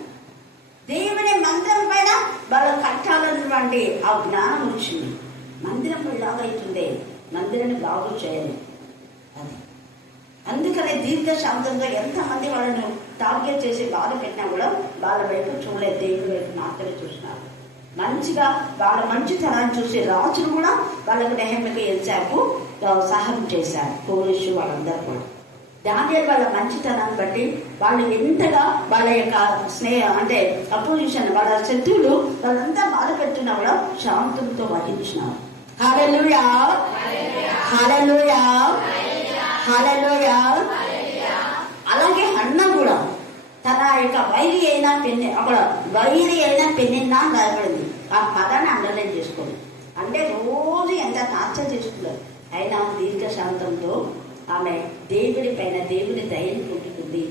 దేవుని మందిరం పైన వాళ్ళు కట్టాలన్నటువంటి ఆ జ్ఞానం వచ్చింది. మందిరం ఇలాగైతుంది, మందిరాన్ని బాగు చేయాలి. అది అందుకనే దీర్ఘశాంతంతో ఎంతమంది వాళ్ళను టార్గెట్ చేసి బాధ పెట్టినా కూడా వాళ్ళ వైపు చూడలేదు, దేవుడి వైపు మాత్రమే చూసినారు. మంచిగా వాళ్ళ మంచితనాన్ని చూసి రాజులు కూడా వాళ్ళకు నెహమ్యాకు ఎల్సాకు సహాయం చేశారు. పోలీసు వాళ్ళందరూ కూడా దానియేలు వాళ్ళ మంచితనాన్ని బట్టి వాళ్ళు ఎంతగా వాళ్ళ యొక్క అంటే అపోజిషన్, వాళ్ళ శత్రువులు వాళ్ళంతా బాధ పెట్టున్నా కూడా శాంతంతో వహించినారు. హల్లెలూయా, హల్లెలూయా, హల్లెలూయా. అలాగే అన్న కూడా తన యొక్క వైరి అయిన పెన్నిన్నా రాయబడింది. ఆ పదాన్ని అండర్లైన్ చేసుకోండి. అంటే రోజు ఎంత టార్చర్ చేసుకున్నారు, అయినా దీర్ఘశాంతంతో ఆమె దేవుడి పైన దేవుడి దయని పొందుతుంది.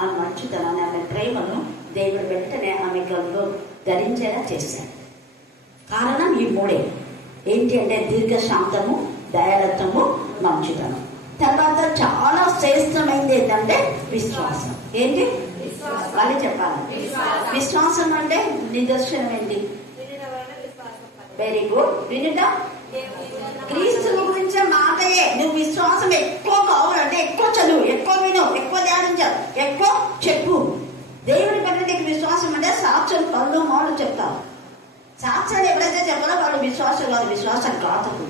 ఆ మంచితనాన్ని ఆమె ప్రేమను దేవుడి వెంటనే ఆమె గంలో ధరించేలా చేశాడు. కారణం ఈ మూడే ఏంటి అంటే దీర్ఘశాంతము, దయాలత్వము, మంచితనం. తర్వాత చాలా శ్రేష్టమైనది ఏంటంటే విశ్వాసం. ఏంటి? వాళ్ళు చెప్పాలి. విశ్వాసం అంటే నిదర్శనం ఏంటి? Very good. వినుట క్రీస్తు గురించే మాటయే. నువ్వు విశ్వాసం ఎక్కువ కావాలంటే ఎక్కువ చదువు, ఎక్కువ విను, ఎక్కువ ధ్యానించాలి, ఎక్కువ చెప్పు. దేవుడి పట్ల నీకు సాక్ష్యాలు ఎవరైతే చెప్పాలో వాళ్ళు విశ్వాసం కాదు, విశ్వాసం ఘాతకులు.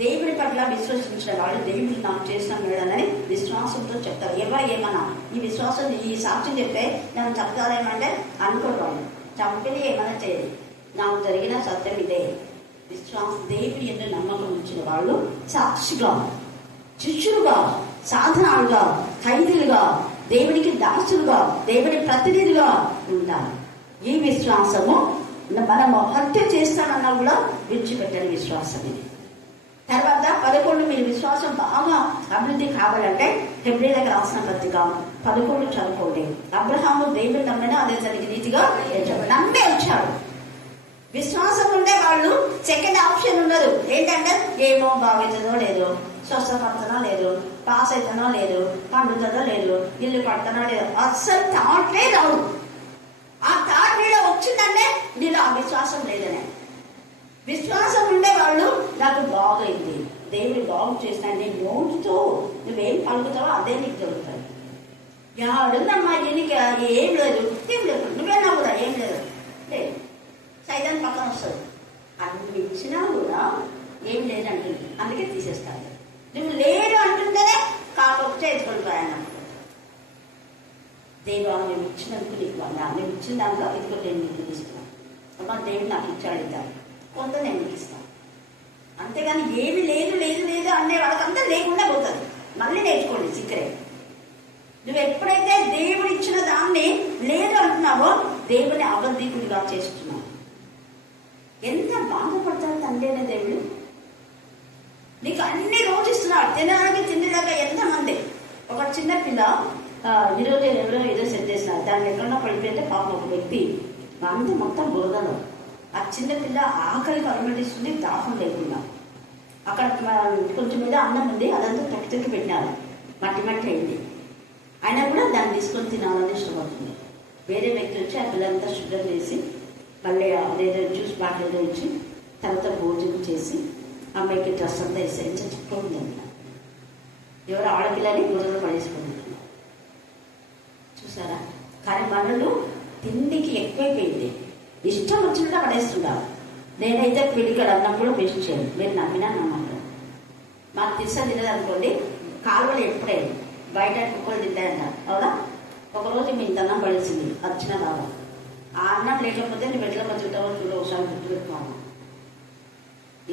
దేవుడి పట్ల విశ్వసించిన వాళ్ళు దేవుడు నాకు చేసిన మేడనని విశ్వాసంతో చెప్తారు. ఎవరు ఏమన్నా ఈ విశ్వాసం ఈ సాక్ష్యం చెప్తే నన్ను చెప్తారేమంటే అనుకోరు వాళ్ళు. చంపిని ఏమైనా చేయదు, నాకు జరిగిన సత్యం ఇదే. దేవుడి ఎందుకు నమ్మకం ఉంచిన వాళ్ళు సాక్షిగా, శిష్యులుగా, సాధనాలుగా, ఖైదీలుగా, దేవుడికి దాసులుగా, దేవుడి ప్రతినిధిగా ఉంటారు. ఈ విశ్వాసము మనము హత్య చేస్తామన్నా కూడా విడిచిపెట్టని విశ్వాసం ఇది. తర్వాత 11 మీరు విశ్వాసం బాగా అభివృద్ధి కావాలంటే హెబ్రీయులకు రాసిన పత్రిక 11 చదువుకోండి. అబ్రహాము దేవుడు నమ్మినా అదే తనకి నీతిగా నమ్మే వచ్చాడు. విశ్వాసం ఉండే వాళ్ళు సెకండ్ ఆప్షన్ ఉండదు. ఏంటంటే ఏమో బాగుతుందో లేదో, స్వస్థపడతానో లేదు, పాస్ అవుతానో లేదు, పండుతుందో లేదు, ఇల్లు పడతానో లేదు, అస్సలు థాట్లే రావు. ఆ థాట్ నీలో వచ్చిందంటే నీలో ఆ విశ్వాసం లేదనే. విశ్వాసం ఉండే వాళ్ళు నాకు బాగైంది, దేవుడు బాగు చేస్తాను, నోటితో నువ్వేం పలుకుతావో అదే నీకు జరుగుతుంది. ఎవడుందమ్మా ఈయనకి ఏం లేదు, ఏం లేదు, నువ్వేనా కూడా ఏం లేదు, లేదు సైతాన్ పక్కన వస్తుంది. అన్ని ఇచ్చినా కూడా ఏం లేదంటుంది, అందుకే తీసేస్తాను. నువ్వు లేదు అంటుంటేనే కాకపోతే ఎత్తుకొనిపోయాను. దేవా నువ్వు ఇచ్చినందుకు నీకు వందా, నువ్వు ఇచ్చిన దాంట్లో ఇదిగో నేను నీకు ఇస్తున్నాను. అమ్మా దేవుడు నాకు ఇచ్చాడు ఇద్దాం, కొంత నేను నీకు ఇస్తాను. అంతేగాని ఏమి లేదు లేదు లేదు అనే వాళ్ళకంతా లేకుండా పోతుంది. మళ్ళీ నేర్చుకోండి సీక్రెట్. నువ్వు ఎప్పుడైతే దేవుడు ఇచ్చిన దాన్ని లేదు అంటున్నావో దేవుని అబద్ధీకుడిగా చేస్తున్నావు. ఎంత బాధపడతాడు తండ్రి అనే దేవుడు. నీకు అన్ని రోజు ఇస్తున్నాడు, తినడానికి తిండి దాకా ఎంతమంది. ఒక చిన్న పిల్ల ఈరోజు ఏదో సెట్ చేసినారు, దాన్ని ఎక్కడన్నా పడిపోతే పాపం ఒక వ్యక్తి అంత మొత్తం బురదలో. ఆ చిన్న పిల్ల ఆకలికి అనుమతిస్తుంది, దాహం లేకుండా. అక్కడ కొంచెం మీద అన్నం ఉంది, అదంతా తొక్కి పెట్టినారు, మట్టి మట్టి అయింది. అయినా కూడా దాన్ని తీసుకొని తినాలని ఇష్టపడుతుంది. వేరే వ్యక్తి వచ్చి ఆ పిల్లంతా షుగర్ వేసి మళ్ళీ అదేదో జ్యూస్ బాటిల్ ఏదో ఇచ్చి తర్వాత భోజనం చేసి అమ్మాయికి డ్రెస్ అంతా వేసి చచ్చిపోతుంది. ఎవరు ఆడపిల్లని బురదలో పడేసుకుంటున్నారు చూసారా. కానీ మనలు తిండికి ఎక్కువైపోయింది, ఇష్టం వచ్చినట్టు పడేస్తున్నారు. నేనైతే పిడికడ అన్నప్పుడు బెస్ట్ చేయను, మీరు నమ్మినా నమ్మకం. మాకు తినదు అనుకోండి, కాలువలు ఎప్పుడైనా బయట కుక్కలు తింటాయంట, అవునా. ఒకరోజు మీ అన్నం పడేసింది వచ్చిన రావడం, ఆ అన్నం లేకపోతే నువ్వు ఎట్లా బతుకుతావో చూడ ఒకసారి గుర్తుపెట్టుకోవాలి.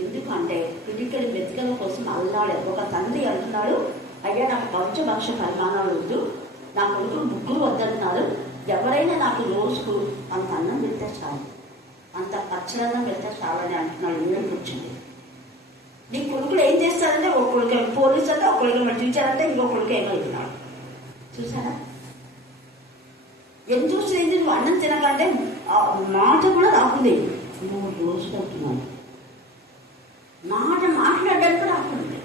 ఎందుకంటే పిడికడి మెతుకల కోసం అల్లాడే ఒక తండ్రి అంటున్నాడు, అయ్యా నాకు పంచభక్ష పరిమాణాలు వద్దు, నా కొడుకు ముగ్గురు వద్దంటున్నారు, ఎవరైనా నాకు రోజుకు అంత అన్నం పెడితే చాలు, అంత పచ్చదన్నం పెడితే చాలని అంటున్నాడు. ఏం కూర్చుంది. నీ కొడుకులు ఏం చేస్తారంటే ఒక కొడుకు పోలీసు అంటే, ఒక కొడుకు టీచర్ అంటే, ఇంకో కొడుకు ఏమవుతున్నాడు చూసారా. ఎంత చూసింది నువ్వు అన్నం తినకంటే మాట కూడా రాకుంది. 3 రోజులు అంటున్నాను, మాట మాట్లాడడానికి రాకుంది.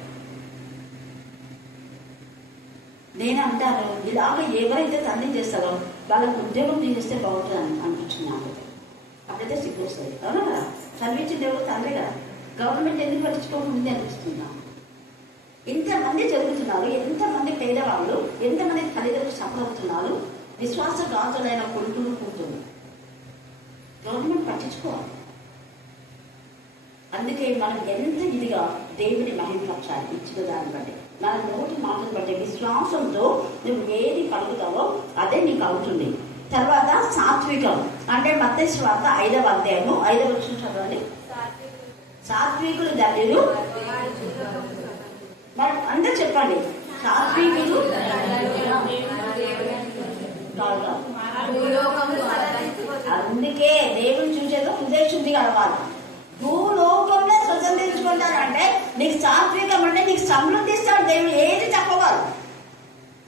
నేను అంటాను, ఇలాగ ఎవరైతే తండ్రి చేస్తారో వాళ్ళకి ఉద్యోగం తీసేస్తే బాగుంటుంది అనిపించింది నాకు. అప్పుడైతే సిగ్గు వస్తుంది, అవునా కదా. చదివించిన దేవుడు తండ్రి కదా, గవర్నమెంట్ ఎందుకు పట్టించుకోకుండా అనిపిస్తుందా. ఎంతమంది జరుగుతున్నారు, ఎంతమంది పేదవాళ్ళు, ఎంతమంది తల్లిదండ్రులు సఫర్ అవుతున్నారు, విశ్వాసఘాతులైన కొడుకులు కూతురు. గవర్నమెంట్ పట్టించుకోవాలి. అందుకే మనం ఎంత ఇదిగా దేవుని మహిమపరచాలి ఇచ్చిన దాన్ని బట్టి, మన నోటి మాటను బట్టి విశ్వాసంతో నువ్వు ఏది పలుకుతావో అదే నీకు అవుతుంది. తర్వాత సాత్వికం అంటే మత్తయి సువార్త 5వ అధ్యాయము 5వ వచనం చదవండి. సాత్వికులు ధన్యులు, మరి అందరూ చెప్పండి, సాత్వికులు. అందుకే దేవుని చూసేదో ఉద్దేశుద్ధి కలవాలి. భూలోకంలో స్వతంత్రించుకుంటానంటే నీకు సాత్వికం అంటే నీకు సమృద్ధి ఇస్తాడు దేవుడు, ఏది చెప్పగలరు.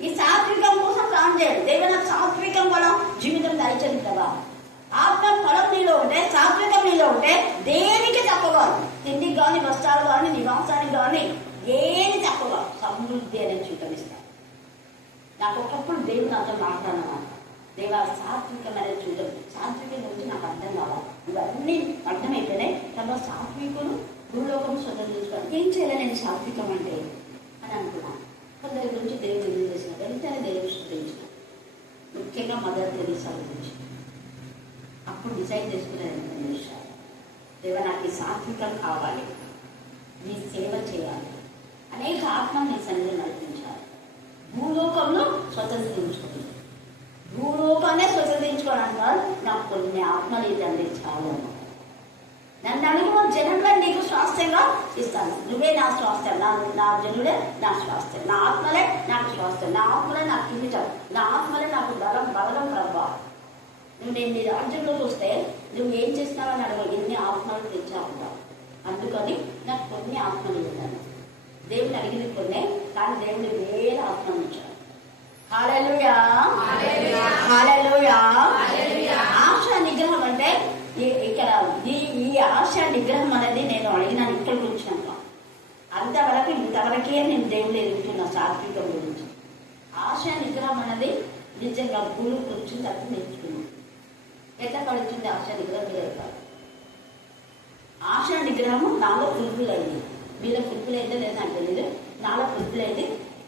ఈ సాత్వికం కోసం ప్రాణం చేయడు దేవుడు. నాకు సాత్వికం వల్ల జీవితం దయచేస్తావా, ఆత్మ ఫలం నీలో ఉంటే, సాత్వికం నీలో ఉంటే దేనికి తప్పగలరు. తిండికి కానీ, వస్త్రాలు కానీ, నివాసానికి కానీ ఏది తప్పగా సమృద్ధి అనేది చూపిస్తాను. నాకు ఒకప్పుడు దేవుడు నాతో మాట్లాడినా, దేవా సాత్వికమైన చూడదు, సాత్వికం గురించి నాకు అర్థం కావాలి, ఇవన్నీ అర్థమైతేనే తర్వాత సాత్వికులు భూలోకం స్వతంత్రించుకోవాలి. ఏం చేయాలి నేను సాత్వికం అంటే అని అనుకున్నాను. కొందరి గురించి దేవుడు తెలియజేసిన, వెంటనే దేవుడు శుద్ధించిన, ముఖ్యంగా మదర్ తెరీసా గురించి. అప్పుడు డిసైడ్ చేసుకునేది విషయాలు. దేవా నాకు ఈ సాత్వికం కావాలి, నీ సేవ చేయాలి, అనేక ఆత్మని నీ సన్నిధి నడిపించాలి. భూలోకంలో స్వతంత్రించుకుంది, భూలోకాన్ని స్వతంత్రించుకోవడానికి నాకు కొన్ని ఆత్మలు ఇదండి చాలా. నన్ను అడుగు జనంలో నీకు స్వాస్థ్యంగా ఇస్తాను, నువ్వే నా స్వాస్థ్యం, నా జనులే నా స్వాస్థ్యం, నా ఆత్మలే నాకు స్వాస్థ్యం, నా ఆత్మలే నాకు కిందిటం, నా ఆత్మలే నాకు బలం ప్రభా. నువ్వు నేను నీ రాజ్యంలో చూస్తే నువ్వు ఏం చేస్తావని అడగ ఎన్ని ఆత్మలు తెచ్చా ఉంటావు. అందుకని నాకు కొన్ని ఆత్మలు ఇవ్వను. దేవుని అడిగింది కొన్నే, కానీ దేవుని వేరే ఆత్మలు ఇచ్చాడు. హల్లెలూయా హల్లెలూయా. ఆశా నిగ్రహం అంటే ఇక్కడ ఈ ఆశా నిగ్రహం అనేది నేను అడిగినాను ఇక్కడికి వచ్చినాక. ఇంతవరకే నేను దేవుడు ఎదుగుతున్నా సాత్వికం గురించి. ఆశా నిగ్రహం అనేది నిజంగా గురువుకి వచ్చింది, అది నేర్చుకున్నాను. ఎట్లా పడుతుంది ఆశా నిగ్రహం మీద? ఆశా నిగ్రహము నాలో పులుపులైంది, మీలో పులుపులైందో లేదా అంటే తెలియదు, నాలో పులుపులైంది.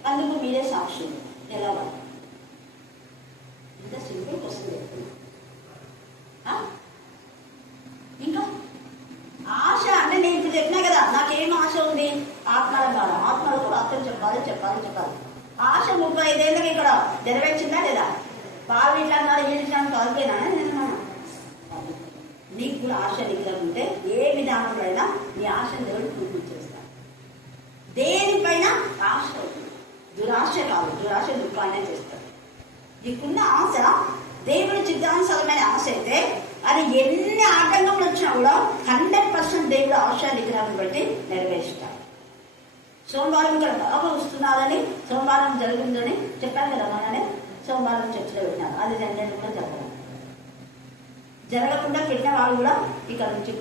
అందుకు మీరే సాక్షులు. ఎలా ఇంత సింపుల్ క్వశ్చన్ చెప్తున్నా. ఇంకా ఆశ అంటే నేను ఇప్పుడు చెప్పినా కదా, నాకేం ఆశ ఉంది? ఆత్మల ద్వారా, ఆత్మలు కూడా అర్థం చెప్పాలి. ఆశ 35 ఏళ్ళకి ఇక్కడ నెరవేర్చిందా లేదా? వాళ్ళు ఇట్లా అన్నారు, వీళ్ళు కాదుపోయినా నేను. నీకు కూడా ఆశ నిగ్రహం ఉంటే ఏ విధానంలో అయినా నీ ఆశను దేవుడు పూర్తిచేస్తాను. దేనిపైన ఆశ అవుతుంది, దురాశ కాదు, దురాశ దుఃఖాన్ని చేస్తాడు. నీకున్న ఆశ దేవుని చిత్తానుసారమైన ఆశ అయితే అది ఎన్ని ఆటంకములు వచ్చినా కూడా 100% దేవుడు ఆశా నిగ్రహాన్ని బట్టి నెరవేరుస్తాడు. సోమవారం ఇక్కడ బాగా వస్తున్నారని, సోమవారం జరుగుతుందని చెప్పాను కదా మననే. సోమవారం చర్చలో పెట్టినారు, అది నేను కూడా చెప్పాను. జరగకుండా పెట్టిన వాళ్ళు కూడా ఇక్కడ నుంచి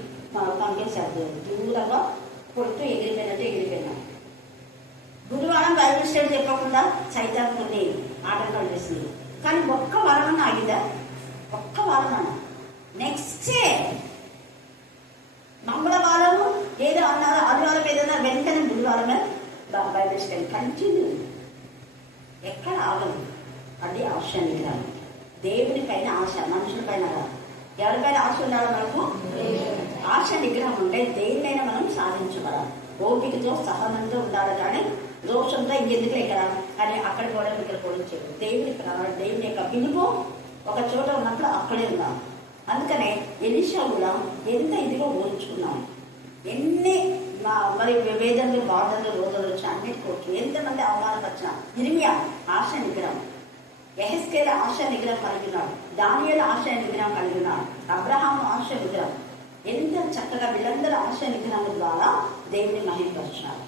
పంపించారు, దూరంగా కొడుతూ ఎగిరిపోయినా. గురువారం బైబిల్ స్టడీ చెప్పకుండా సైతాన్ కొన్ని ఆటంకాలు చేసింది. కానీ ఒక్క వారం ఆగిందా? ఒక్క వారం. నెక్స్ట్ మంగళవారము ఏదో అన్నారు, ఆదివారం ఏదన్నా, వెంటనే గురువారమే బైబిల్ స్టడీ కంటిన్యూ. ఎక్కడ ఆగదు. అది ఆశ నిగ్రహం. దేవుని పైన ఆశ, మనుషుల పైన కాదు. ఎవరిపైన ఆశ ఉండాలి మనకు? ఆశ నిగ్రహం ఉంటే దేన్నైనా మనం సాధించగలం. ఓపికతో సహనంతో ఉండాలి, కానీ దోషంతో ఇంకెందుకు ఇక్కడ కానీ అక్కడ కూడా ఇక్కడ కూడా చేయదు. దేవుని యొక్క పిలుపు ఒక చోట ఉన్నప్పుడు అక్కడే ఉన్నాం. అందుకనే ఎలీషా కూడా ఎంత ఇదిగా ఓర్చుకున్నాం. ఎన్ని మరి వేదనలు, బాధలు, రోదలు వచ్చి అన్నిటికోవచ్చు, ఎంతమంది అవమానపరిచిన. ఇర్మియా ఆశ నిగ్రహం, యెహెజ్కేలు ఆశ నిగ్రహం కలిగినాడు, దానియేలు ఆశ నిగ్రహం కలిగినాడు, అబ్రహాము ఆశ నిగ్రహం. ఎంత చక్కగా వీళ్ళందరూ ఆశ నిగ్రహం ద్వారా దేవుని మహిమపరిచినారు.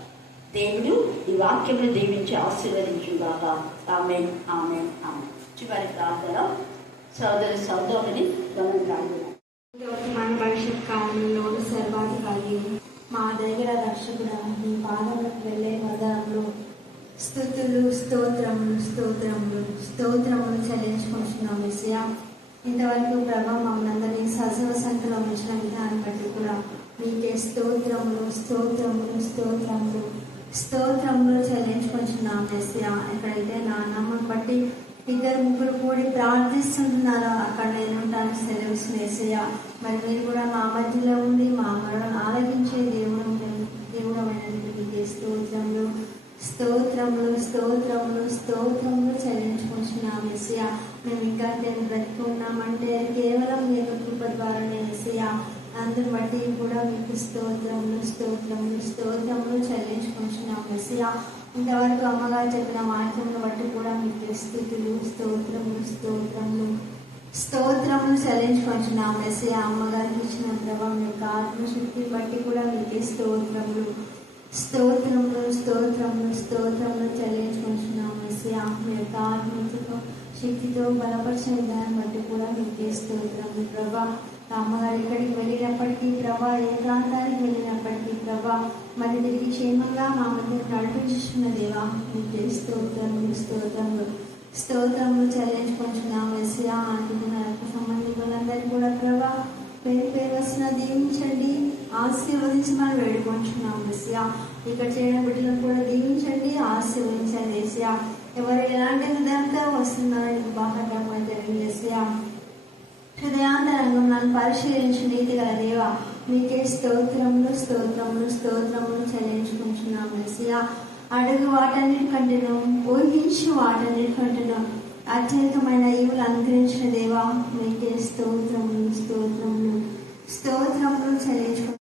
దేవుడు ఈ వాక్యమును దీవించి ఆశీర్వదించుగాక. ఆమేన్ ఆమేన్ ఆమేన్. చివరి ప్రార్థన సౌదరిని మన భవిష్యత్ కాలంలో సర్వాధికారి మా దగ్గర రక్షకుడు నీ పాదములకు వెళ్ళే వదనంలో స్తుతులు స్తోత్రములు చెల్లించుకుంటున్నాం మెస్సియా. ఇంతవరకు ప్రభా మమ్మల్ని సజీవ సంఖ్యలో ఉంచిన విధానం బట్టి కూడా మీకే స్తోత్రములు చెల్లించుకుంటున్నాం మెస్సియా. ఎక్కడైతే నా నమ్మకం బట్టి 2-3 కూడి ప్రార్థిస్తుంటున్నారో అక్కడ నేను ఉంటాను సెలవుస్ మెస్సియా. మరి మీరు కూడా మా మధ్యలో ఉండి మా మరణం ఆలకించే దేవుడమైనందుకు మీకే స్తోత్రములు చెల్లించుకుంటున్నాం మెస్సియా. మేము ఇంకా నేను బ్రతుకున్నామంటే కేవలం మీ యొక్క కృప ద్వారానే మెస్సియా. అందుని బట్టి కూడా మీకు స్తోత్రములు చెల్లించుకుంటున్నాం మెస్సియా. ఇంతవరకు అమ్మగారు చెప్పిన వాక్యమును బట్టి కూడా మీకు స్తోత్రములు చెల్లించుకుంటున్నాం మెస్సియా. అమ్మగారికి ఇచ్చిన ప్రభావం యొక్క ఆత్మశక్తిని బట్టి కూడా మీకే స్తోత్రములు చెల్లించుకుంటున్నాం మెస్సియా. మీ యొక్క ఆత్మతో శక్తితో బలపరిచిన విధానం బట్టి కూడా మీకే స్తోత్రములు ప్రభా. అమ్మగారు ఎక్కడికి వెళ్ళినప్పటికీ ప్రభా, ఏ ప్రాంతానికి వెళ్ళినప్పటికీ ప్రభా, మరి తిరిగి క్షేమంగా మా మధ్య నడిపించున్న దేవా మీకే స్తోత్రములు చెల్లించుకుంటున్నాం మెస్సియా. అనుకున్న సంబంధికులందరికీ కూడా ప్రభా పేరు వస్తున్న దీవించండి, ఆశీర్వదించమని వేడుకుంటున్నాం మెస్సియా. ఇక్కడ చేయడం బిడ్డలను కూడా దీవించండి, ఆశీర్వదించండి మెస్సియా. ఎవరు ఎలాంటి హృదయంతో వస్తున్నారో బాగా తెలియజేసియా. హృదయాంతరంగంలో పరిశీలించి నీతి గల దేవా మీకే స్తోత్రములు స్తోత్రములు స్తోత్రములు చెల్లించుకుంటున్నాం మెస్సియా. అడుగు వాటన్నిటికంటేను ఊహించి వాటన్నిటికంటేను అత్యధికమైన ఈవులు అనుగ్రహించిన దేవా మీకే స్తోత్రములు స్తోత్రములు స్తోత్రములు చెల్లించుకుంటున్నాం.